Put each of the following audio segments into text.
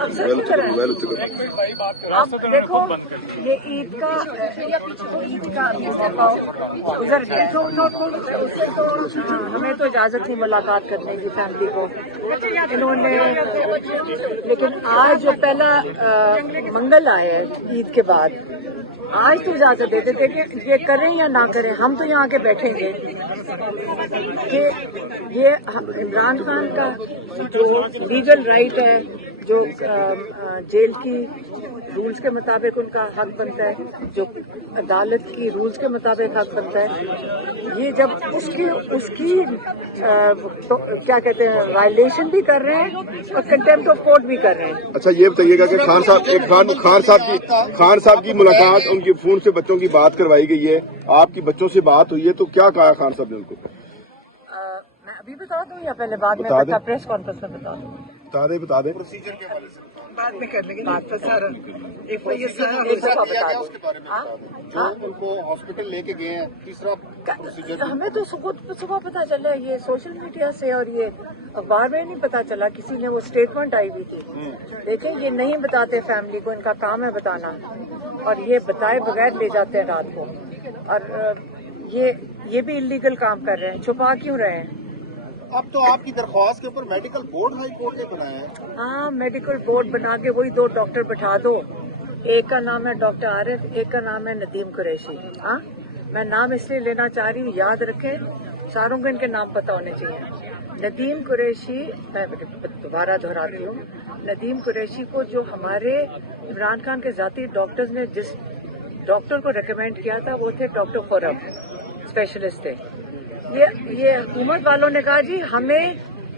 अब देखो ये ईद का मौका गुजर गया, उससे तो हमें तो इजाजत नहीं मुलाकात करने की फैमिली को इन्होंने, लेकिन आज जो पहला मंगल आया है ईद के बाद, आज तो इजाजत देते थे कि ये करें या ना करें, हम तो यहाँ के बैठेंगे कि ये इमरान खान का जो लीगल राइट है, जो जेल की रूल्स के मुताबिक उनका हक बनता है, जो अदालत की रूल्स के मुताबिक हक बनता है, ये जब उसकी तो क्या कहते हैं वायलेशन भी कर रहे हैं और कंटेम्प्ट ऑफ कोर्ट भी कर रहे हैं। अच्छा ये बताइएगा कि खान साहब की मुलाकात, उनके फोन से बच्चों की बात करवाई गई है, आपकी बच्चों से बात हुई है, तो क्या कहा खान साहब ने उनको? मैं अभी बता दूं या पहले बाद में प्रेस कॉन्फ्रेंस में बता दूं? बता दें प्रोसीजर के हवाले से बाद में कर लेंगे बात। सर उनको हॉस्पिटल लेके गए हैं, तीसरा प्रोसीजर हमें तो सुबह पता चला, ये सोशल मीडिया से और ये अखबार में नहीं पता चला, किसी ने वो स्टेटमेंट आई हुई थी। देखें ये नहीं बताते फैमिली को, इनका काम है बताना, और ये बताए बगैर ले जाते हैं रात को, और ये भी इलीगल काम कर रहे हैं, छुपा क्यों रहे हैं? अब तो आपकी दरख्वास्त के ऊपर मेडिकल बोर्ड हाई कोर्ट ने बनाया है। हाँ, मेडिकल बोर्ड बना के वही 2 डॉक्टर बैठा दो, एक का नाम है डॉक्टर आरिफ, एक का नाम है नदीम कुरैशी। हाँ, मैं नाम इसलिए लेना चाह रही हूँ, याद रखें, सारों को इनके नाम पता होने चाहिए। नदीम कुरैशी, मैं दोबारा दोहराती हूँ, नदीम कुरैशी को जो हमारे इमरान खान के जाती डॉक्टर्स ने जिस डॉक्टर को रेकमेंड किया था वो थे डॉक्टर खुरम, स्पेशलिस्ट थे। ये हुकूमत वालों ने कहा जी हमें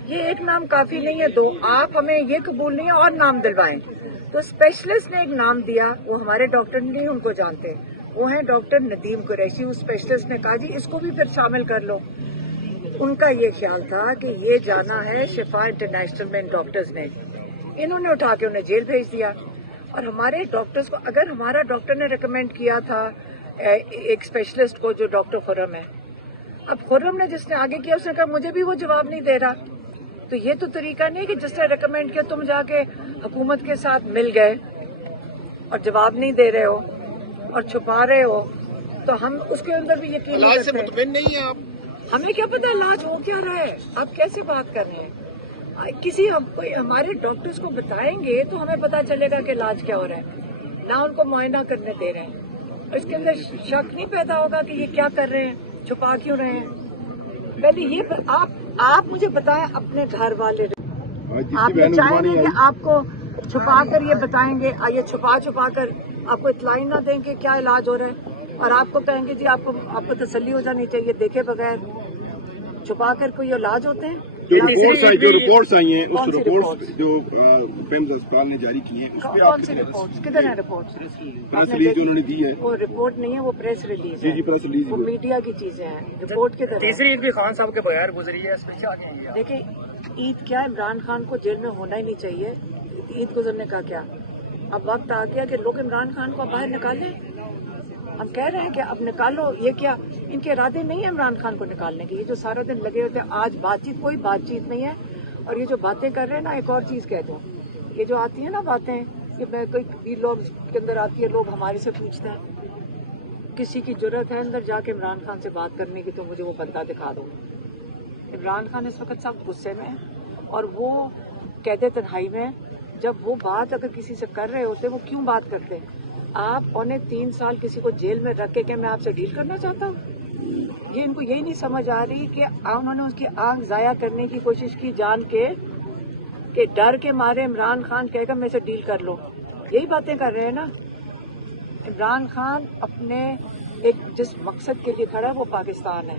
ये एक नाम काफी नहीं है, 2 आप हमें ये कबूल नहीं है और नाम दिलवाएं, तो स्पेशलिस्ट ने एक नाम दिया, वो हमारे डॉक्टर नहीं उनको जानते, वो हैं डॉक्टर नदीम कुरैशी। उस स्पेशलिस्ट ने कहा जी इसको भी फिर शामिल कर लो। उनका ये ख्याल था कि ये जाना है शिफा इंटरनेशनल में डॉक्टर्स ने, इन्होंने उठा के उन्हें जेल भेज दिया। और हमारे डॉक्टर्स को, अगर हमारा डॉक्टर ने रिकमेंड किया था एक स्पेशलिस्ट को जो डॉक्टर खुरम है, अब खुर्रम ने जिसने आगे किया उसने कहा मुझे भी वो जवाब नहीं दे रहा, तो ये तो तरीका नहीं कि जिसने रेकमेंड किया तुम जाके हुकूमत के साथ मिल गए और जवाब नहीं दे रहे हो और छुपा रहे हो, तो हम उसके अंदर भी यकीन नहीं करते। मुतमिन नहीं है आप? हमें क्या पता इलाज हो क्या रहा है, आप कैसे बात कर रहे हैं? किसी हमारे डॉक्टर्स को बताएंगे तो हमें पता चलेगा कि इलाज क्या हो रहा है, ना उनको मुआयना करने दे रहे हैं। इसके अंदर शक नहीं पैदा होगा कि ये क्या कर रहे हैं, छुपा क्यों रहे हैं? पहले ये आप मुझे बताएं, अपने घर वाले आप ये चाहेंगे कि आपको छुपा कर ये बताएंगे, ये छुपा कर आपको इतलाई ना देंगे क्या इलाज हो रहा है, और आपको कहेंगे जी आपको तसल्ली हो जानी चाहिए, देखे बगैर छुपा कर कोई इलाज होते हैं? जो रिपोर्ट्स आई हैं, उस रिपोर्ट्स जो पेम्स अस्पताल ने जारी की हैं, उस पे कौन सी रिपोर्ट्स, किधर है रिपोर्ट्स? प्रेस रिलीज जो उन्होंने दी है, वो रिपोर्ट नहीं है, वो प्रेस रिलीज है। जी प्रेस रिलीज, वो मीडिया की चीजें हैं, रिपोर्ट किधर है? तीसरी ईद भी खान साहब के बगैर गुजरी है, इस पर क्या कहेंगे? देखिए ईद क्या, इमरान खान को जेल में होना ही नहीं चाहिए, ईद गुजरने का क्या? अब वक्त आ गया कि लोग इमरान खान को बाहर निकालें। हम कह रहे हैं कि अब निकालो, ये क्या इनके इरादे नहीं है इमरान खान को निकालने के? ये जो सारा दिन लगे होते हैं, आज कोई बातचीत नहीं है, और ये जो बातें कर रहे हैं ना, एक और चीज कह दूं, ये जो आती है ना बातें कि मैं कोई लोग के अंदर आती है, लोग हमारे से पूछते हैं, किसी की जरूरत है अंदर जाके इमरान खान से बात करने की तो मुझे वो बंदा दिखा दो। इमरान खान इस वक्त सब गुस्से में है और वो कहते तन्हाई में, जब वो बात अगर किसी से कर रहे होते वो क्यों बात करते? आप 3 साल किसी को जेल में रख के मैं आपसे डील करना चाहता हूँ? ये इनको यही नहीं समझ आ रही कि उन्होंने उसकी आंख जाया करने की कोशिश की जान के, कि डर के मारे इमरान खान कहेगा मेरे से डील कर लो, यही बातें कर रहे हैं ना। इमरान खान अपने एक जिस मकसद के लिए खड़ा है वो पाकिस्तान है,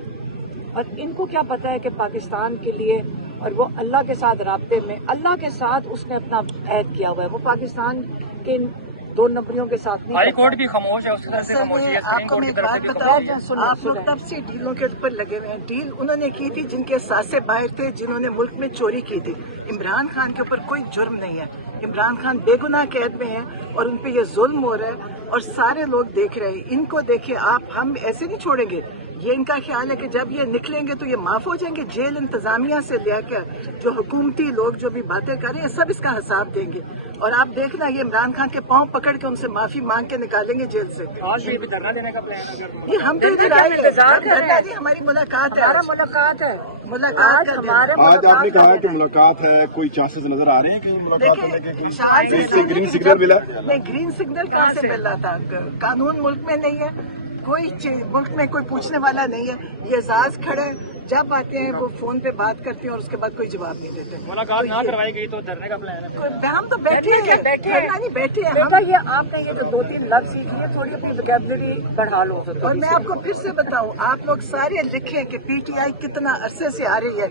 और इनको क्या पता है कि पाकिस्तान के लिए, और वो अल्लाह के साथ राब्ते में, अल्लाह के साथ उसने अपना ऐद किया हुआ है, वो पाकिस्तान के 2 नंबरियों के साथ नहीं। हाई कोर्ट भी खामोश है, उसकी तरफ से खामोशी है, आपको मैं एक बात बताऊं, आप लोग तब से डीलों के ऊपर लगे हुए हैं। डील उन्होंने की थी जिनके साथ से बाहर थे, जिन्होंने मुल्क में चोरी की थी। इमरान खान के ऊपर कोई जुर्म नहीं है, इमरान खान बेगुनाह कैद में है और उन पे ये जुल्म हो रहा है और सारे लोग देख रहे हैं। इनको देखिए आप, हम ऐसे नहीं छोड़ेंगे। ये इनका ख्याल है कि जब ये निकलेंगे तो ये माफ हो जाएंगे। जेल इंतजामिया से लेकर जो हुकूमती लोग जो भी बातें कर रहे हैं सब इसका हिसाब देंगे। और आप देखना ये इमरान खान के पांव पकड़ के उनसे माफी मांग के निकालेंगे जेल से। आज भी धरना देने का प्लान है। ये हम तो इधर आए हैं, हमारी मुलाकात है, मुलाकात है, मुलाकात का दिन है। आज आपने कहा कि मुलाकात है, कोई चांसेस नजर आ रहे हैं कि मुलाकात होने के? देखिए कोई इससे ग्रीन सिग्नल मिला? नहीं, ग्रीन सिग्नल कहाँ से मिल रहा था? कानून मुल्क में नहीं है, कोई मुल्क में कोई पूछने वाला नहीं है। ये एजाज खड़े जब आते हैं वो फोन पे बात करते हैं और उसके बाद कोई जवाब नहीं देते। मुलाकात ना करवाई गई तो धरने का प्लान है। हम तो बैठे हैं, धरना नहीं बैठे हैं बेटा। हम। ये आपने ये जो 2-3 लफ्ज सीख लिए, थोड़ी अपनी वोकैबुलरी बढ़ा लो। तो और मैं आपको फिर से बताऊं, आप लोग सारे लिखें कि पीटीआई कितना अरसे से आ रही है।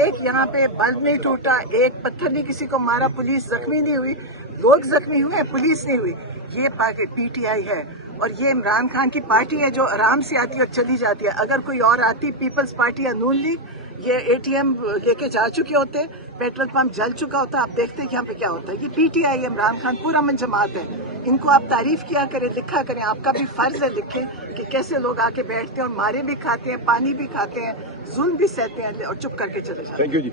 एक यहाँ पे बल्ब नहीं टूटा, एक पत्थर नहीं किसी को मारा, पुलिस जख्मी नहीं हुई, लोग जख्मी हुए हैं, पुलिस नहीं हुई। ये पीटीआई है और ये इमरान खान की पार्टी है जो आराम से आती है और चली जाती है। अगर कोई और आती, पीपल्स पार्टी या नून लीग, ये एटीएम लेके जा चुके होते, पेट्रोल पंप जल चुका होता। आप देखते हैं कि यहाँ पे क्या होता है। ये पीटीआई है, इमरान खान पूरा मन जमात है। इनको आप तारीफ किया करें, लिखा करें। आपका भी फर्ज है लिखें कि कैसे लोग आके बैठते हैं और मारे भी खाते हैं, पानी भी खाते हैं, जुल्म भी सहते हैं और चुप करके चले जाते हैं। Thank you ji.